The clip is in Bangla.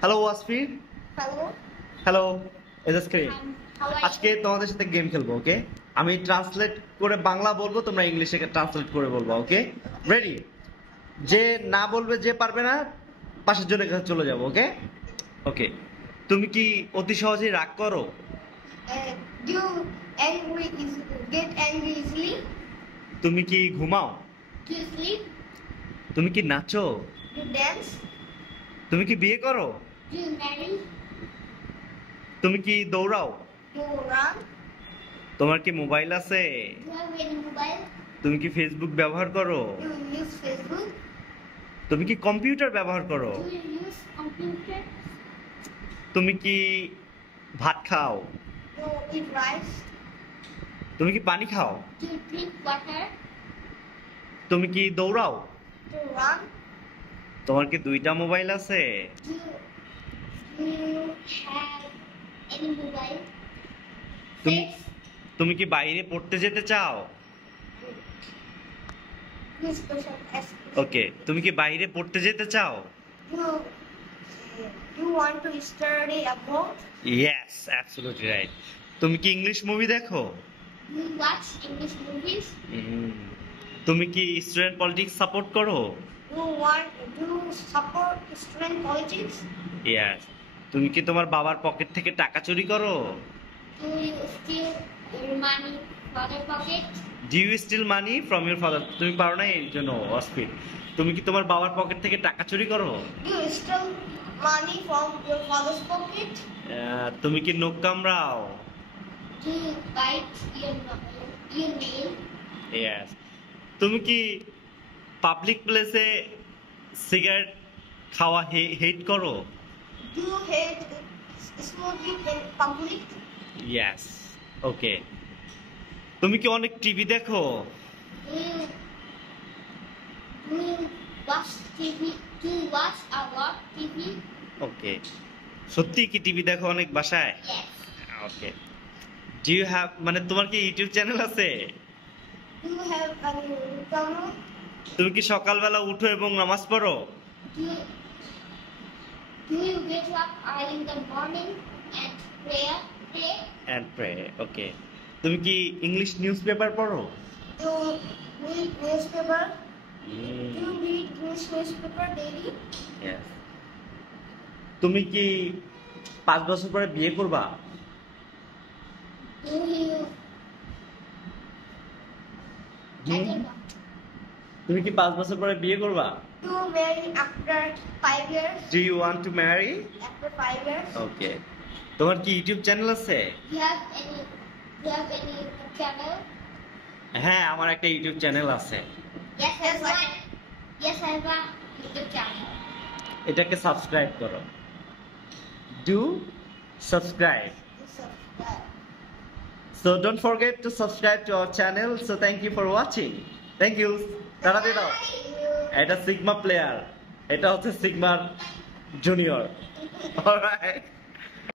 হ্যালো ওয়াসফি। হ্যালো। হ্যালো এজাজকে। How are আজকে তোমাদের সাথে গেম খেলবো, ওকে? আমি ট্রান্সলেট করে বাংলা বলবো, তোমরা ইংলিশে ট্রান্সলেট করে বলবো, ওকে? রেডি? যে না বলবে, যে পারবে না, পাশের জনের কাছে চলে যাবো, ওকে? ওকে। তুমি কি অতি সহজেই রাগ করো? Do you get angry easily? তুমি কি ঘুমাও? Do you sleep? তুমি কি নাচো? Do you dance? তুমি কি বিয়ে করো? Do you marry? তুমি কি দৌড়াও? Do you run? তোমার কি মোবাইল আছে? Do you have any mobile? তুমি কি ফেসবুক ব্যবহার করো? Do you use Facebook? তুমি কি কম্পিউটার ব্যবহার করো? Do you use computer? তুমি কি ভাত খাও? Do you eat rice? তুমি কি পানি খাও? Do you drink water? তুমি কি দৌড়াও? Do you run? তোমার কি দুইটা মোবাইল আছে? Do you have any mobile? তুমি Six. তুমি কি বাইরে পড়তে যেতে চাও? This question ask. ওকে, তুমি কি বাইরে পড়তে যেতে চাও? Do you want to study abroad? Yes, absolutely right. তুমি কি ইংলিশ মুভি দেখো? Do you watch English movies? তুমি কি স্টুডেন্ট পলিটিক্স সাপোর্ট করো? Do you support student politics? Yes. তুমি কি তোমার বাবার পকেট থেকে টাকা চুরি করো? Do you steal your money from your pocket? Do you still money from your father? তুমি পারো না এই জন্য অস্পিড। তুমি কি তোমার বাবার পকেট থেকে টাকা চুরি করো? Do you steal money from your father's pocket? তুমি কি নখ কামড়াও? Do you bite your nail? Yes. তুমি কি পাবলিক প্লেসে সিগারেট খাওয়া হেট করো? Do you hate smoking in public? Yes. Okay. তুমি কি অনেক টিভি দেখো? Do you watch TV? Do you watch a lot TV? ওকে। সত্যি কি টিভি দেখো অনেক বাসায়? Yes. Okay. Do you have, মানে তোমার কি ইউটিউব চ্যানেল আছে? Do you have a channel? তুমি কি সকালবেলা উঠো এবং নামাজ পড়ো? Do you get up early in the morning and pray? And pray. Okay. তুমি কি ইংলিশ নিউজ পেপার পড়ো? Do you read newspaper? Do you read English newspaper daily? Yes. তুমি কি 5 বছর পরে বিয়ে করবা? Do you? I don't know. তুমি কি 5 বছর পরে বিয়ে করবা? Do you marry after 5 years? Do you want to marry? After 5 years? Okay. তোমার কি ইউটিউব চ্যানেল আছে? Do you have any YouTube channel? হ্যাঁ, আমার একটা ইউটিউব চ্যানেল আছে। Yes, I have one. Yes, I have a YouTube channel. এটাকে সাবস্ক্রাইব করো। Do subscribe. Subscribe. So don't forget to subscribe to our channel. So thank you for watching. Thank you. Tata দিয়ে দাও। এটা সিগমা প্লেয়ার, এটা হচ্ছে সিগমার জুনিয়র। অলরাইট।